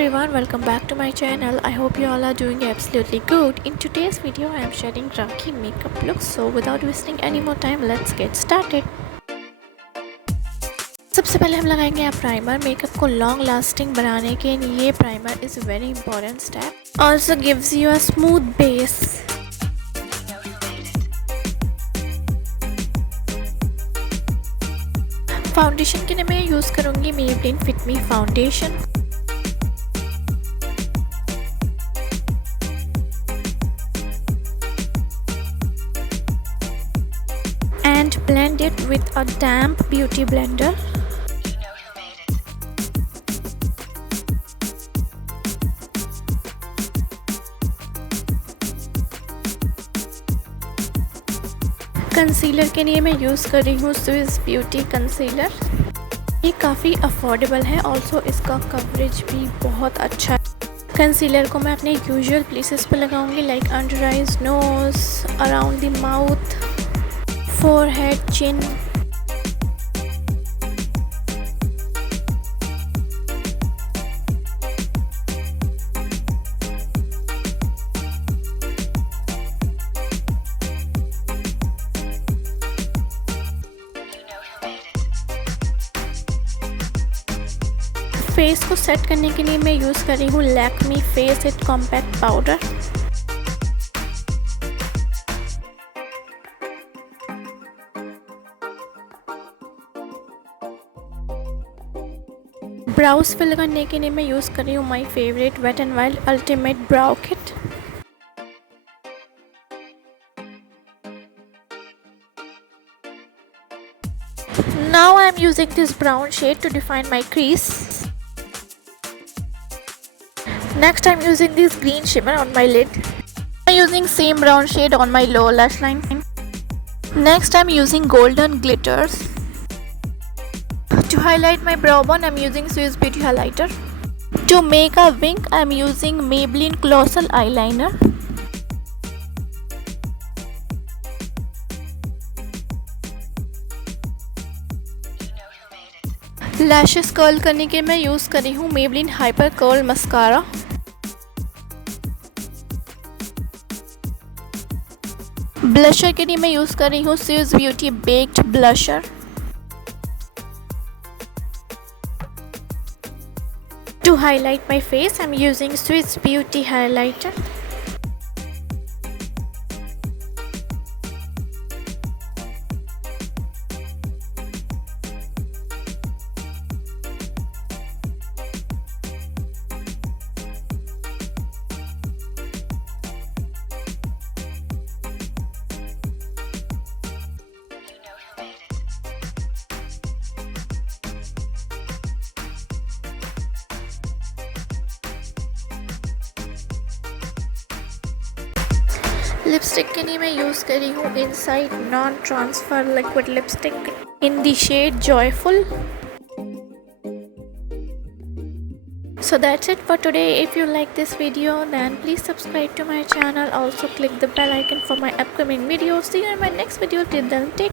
everyone, welcome back to my channel. I hope you all are doing absolutely good. In today's video I am sharing Rakhi makeup look. So without wasting any more time, let's get started. सबसे पहले हम लगाएंगे आप primer. Makeup को long lasting बनाने के लिए ये primer is very important step. Also gives you a smooth base. Foundation के लिए मैं यूज़ करूँगी Maybelline fit me foundation. And blend it with a damp beauty blender. Concealer के लिए मैं यूज़ कर रही हूँ स्विस ब्यूटी कंसीलर. ये काफ़ी अफोर्डेबल है. ऑल्सो इसका कवरेज भी बहुत अच्छा है. कंसीलर को मैं अपने यूजुअल प्लेसेस पे लगाऊंगी like under eyes, nose, around the mouth, forehead, chin. Face को सेट करने के लिए मैं यूज़ कर रही हूँ Lakme face it compact powder. Brows fill करने के लिए मैं यूज़ कर रही हूँ my favourite wet and wild ultimate brow kit. Now I am using this brown shade to define my crease. Next I am using this green shimmer on my lid. I am using same brown shade on my lower lash line. Next I am using golden glitters. To highlight my brow bone, I am using Swiss Beauty highlighter. To make a wing, I am using Maybelline clossal eyeliner. Lashes curl करने के मैं use कर रही हूँ Maybelline hypercurl mascara. Blusher के लिए मैं use कर रही हूँ Swiss Beauty baked blusher. To highlight my face, I'm using Swiss Beauty highlighter. Lipstick के लिए मैं यूज़ कर रही हूँ Insight non transfer liquid lipstick in the shade joyful. So that's it for today. If you like this video, then please subscribe to my channel. Also click the bell icon for my upcoming videos. See you in my next video. Till then, take